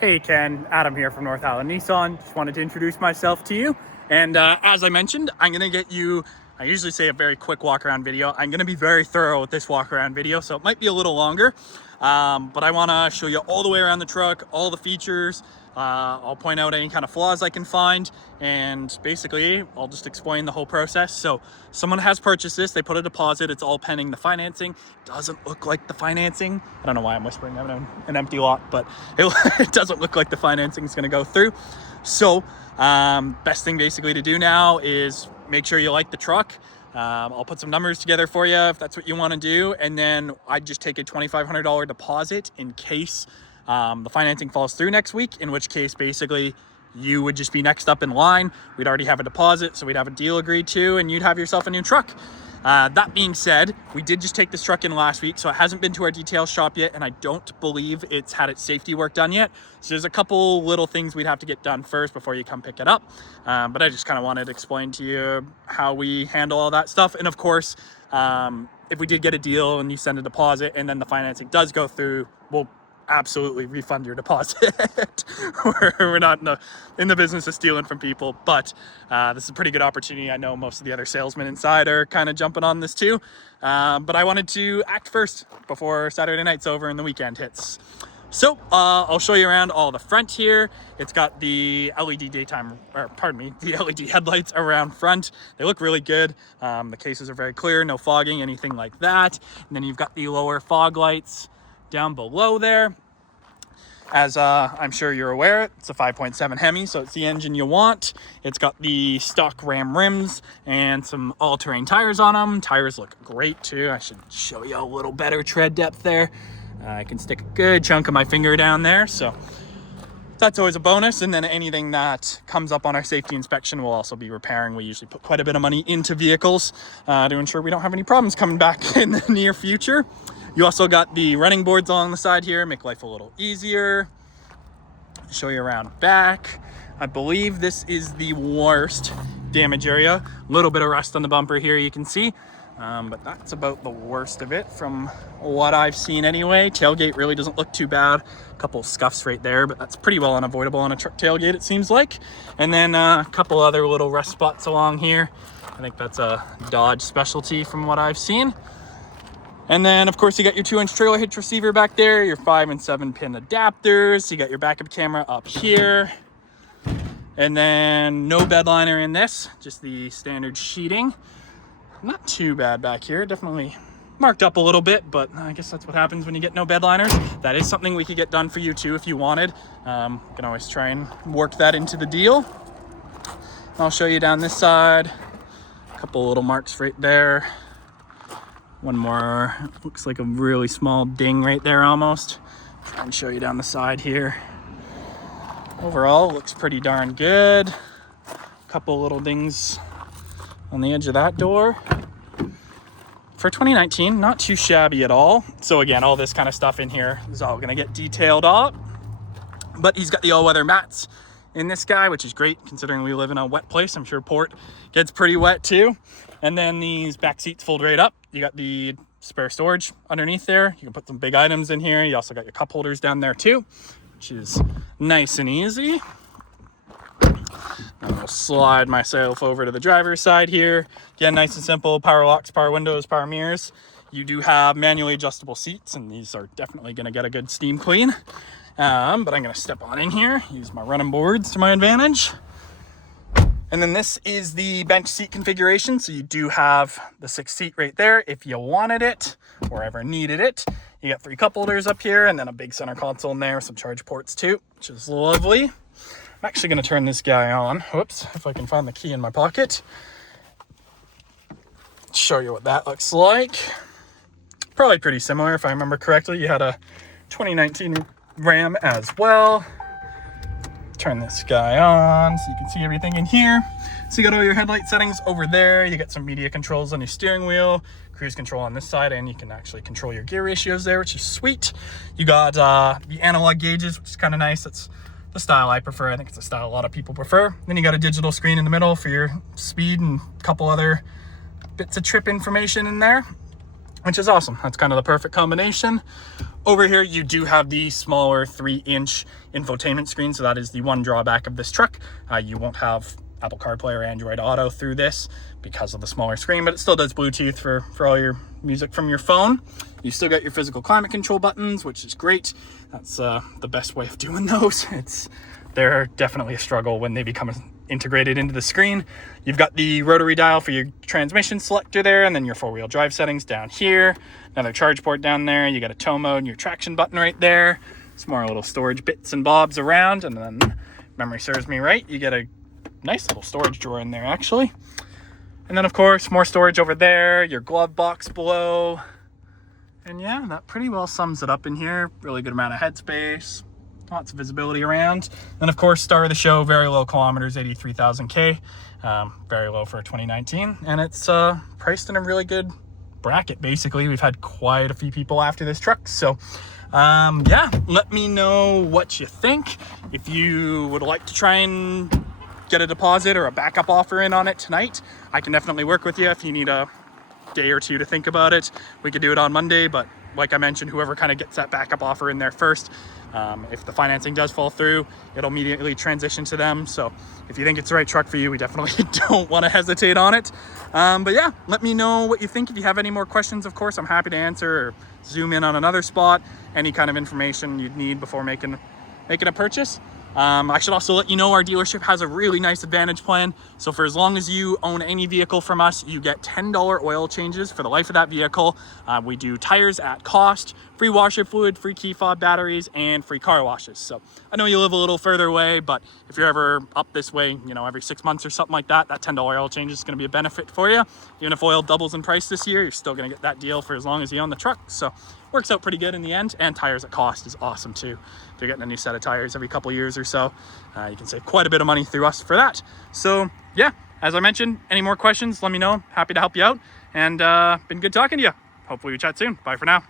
Hey Ken, Adam here from North Island Nissan. Just wanted to introduce myself to you. And as I mentioned, I'm gonna get you, I usually say a very quick walk around video. I'm gonna be very thorough with this walk around video, so it might be a little longer. But I wanna show you all the way around the truck, all the features. I'll point out any kind of flaws I can find, and basically I'll just explain the whole process. So someone has purchased this, they put a deposit, it's all pending the financing. Doesn't look like the financing, I don't know why I'm whispering, I'm in an empty lot, but it doesn't look like the financing is gonna go through. So best thing basically to do now is make sure you like the truck. I'll put some numbers together for you if that's what you want to do, and then I'd just take a $2,500 deposit in case the financing falls through next week, in which case basically you would just be next up in line. We'd already have a deposit, so we'd have a deal agreed to, and you'd have yourself a new truck. That being said, we did just take this truck in last week, so it hasn't been to our detail shop yet, and I don't believe it's had its safety work done yet. So there's a couple little things we'd have to get done first before you come pick it up. But I just kind of wanted to explain to you how we handle all that stuff. And of course, if we did get a deal and you send a deposit and then the financing does go through, we'll absolutely refund your deposit. We're not in the business of stealing from people, but this is a pretty good opportunity. I know most of the other salesmen inside are kind of jumping on this too, but I wanted to act first before Saturday night's over and the weekend hits. So I'll show you around all the front here. It's got the LED the LED headlights around front. They look really good. The cases are very clear, no fogging, anything like that. And then you've got the lower fog lights down below there. As I'm sure you're aware, it's a 5.7 Hemi, so it's the engine you want. It's got the stock Ram rims and some all-terrain tires on them. Tires look great too. I should show you a little better tread depth there. I can stick a good chunk of my finger down there, so that's always a bonus. And then anything that comes up on our safety inspection we'll also be repairing. We usually put quite a bit of money into vehicles to ensure we don't have any problems coming back in the near future. You also got the running boards along the side here, make life a little easier. Show you around back. I believe this is the worst damage area. A little bit of rust on the bumper here you can see, but that's about the worst of it from what I've seen anyway. Tailgate really doesn't look too bad. A couple scuffs right there, but that's pretty well unavoidable on a truck tailgate, it seems like. And then a couple other little rust spots along here. I think that's a Dodge specialty from what I've seen. And then, of course, you got your 2-inch trailer hitch receiver back there, your 5 and 7 pin adapters. You got your backup camera up here. And then no bed liner in this, just the standard sheeting. Not too bad back here, definitely marked up a little bit, but I guess that's what happens when you get no bed liners. That is something we could get done for you too if you wanted. Can always try and work that into the deal. I'll show you down this side. A couple little marks right there. One more, looks like a really small ding right there almost. Try and show you down the side here. Overall, looks pretty darn good. A couple little dings on the edge of that door. For 2019, not too shabby at all. So again, all this kind of stuff in here is all gonna get detailed up. But he's got the all-weather mats in this guy, which is great considering we live in a wet place. I'm sure port gets pretty wet too. And then these back seats fold right up. You got the spare storage underneath there. You can put some big items in here. You also got your cup holders down there too, which is nice and easy. I'm gonna slide myself over to the driver's side here. Again, nice and simple, power locks, power windows, power mirrors. You do have manually adjustable seats, and these are definitely gonna get a good steam clean. But I'm gonna step on in here, use my running boards to my advantage. And then this is the bench seat configuration. So you do have the 6th seat right there if you wanted it or ever needed it. You got 3 cup holders up here and then a big center console in there, some charge ports too, which is lovely. I'm actually gonna turn this guy on. Whoops, if I can find the key in my pocket. Show you what that looks like. Probably pretty similar if I remember correctly. You had a 2019 Ram as well. Turn this guy on so you can see everything in here. So you got all your headlight settings over there. You got some media controls on your steering wheel, cruise control on this side, and you can actually control your gear ratios there, which is sweet. You got the analog gauges, which is kind of nice. That's the style I prefer. I think it's a style a lot of people prefer. Then you got a digital screen in the middle for your speed and a couple other bits of trip information in there. which is awesome. That's kind of the perfect combination. Over here, you do have the smaller 3-inch infotainment screen. So that is the one drawback of this truck. You won't have Apple CarPlay or Android Auto through this because of the smaller screen, but it still does Bluetooth for all your music from your phone. You still got your physical climate control buttons, which is great. That's the best way of doing those. They're definitely a struggle when they become integrated into the screen. You've got the rotary dial for your transmission selector there, and then your 4-wheel drive settings down here. Another charge port down there. You got a tow mode and your traction button right there. Some more little storage bits and bobs around, and then, if memory serves me right, you get a nice little storage drawer in there actually. And then of course more storage over there, your glove box below. And yeah, that pretty well sums it up in here. Really good amount of headspace, lots of visibility around. And of course, star of the show, very low kilometers, 83,000 K, very low for 2019. And it's priced in a really good bracket. Basically, we've had quite a few people after this truck. So yeah, let me know what you think. If you would like to try and get a deposit or a backup offer in on it tonight, I can definitely work with you. If you need a day or two to think about it, we could do it on Monday. But like I mentioned, whoever kind of gets that backup offer in there first, if the financing does fall through, it'll immediately transition to them. So if you think it's the right truck for you, we definitely don't want to hesitate on it. But yeah, let me know what you think. If you have any more questions, of course, I'm happy to answer or zoom in on another spot, any kind of information you'd need before making a purchase. I should also let you know our dealership has a really nice Advantage plan. So for as long as you own any vehicle from us, you get $10 oil changes for the life of that vehicle. We do tires at cost, free washer fluid, free key fob batteries, and free car washes. So I know you live a little further away, but if you're ever up this way, every 6 months or something like that, that $10 oil change is going to be a benefit for you. Even if oil doubles in price this year, you're still going to get that deal for as long as you own the truck. So works out pretty good in the end. And tires at cost is awesome too. If you're getting a new set of tires every couple years or so, you can save quite a bit of money through us for that. So yeah, as I mentioned, any more questions, let me know. Happy to help you out. And been good talking to you. Hopefully we chat soon. Bye for now.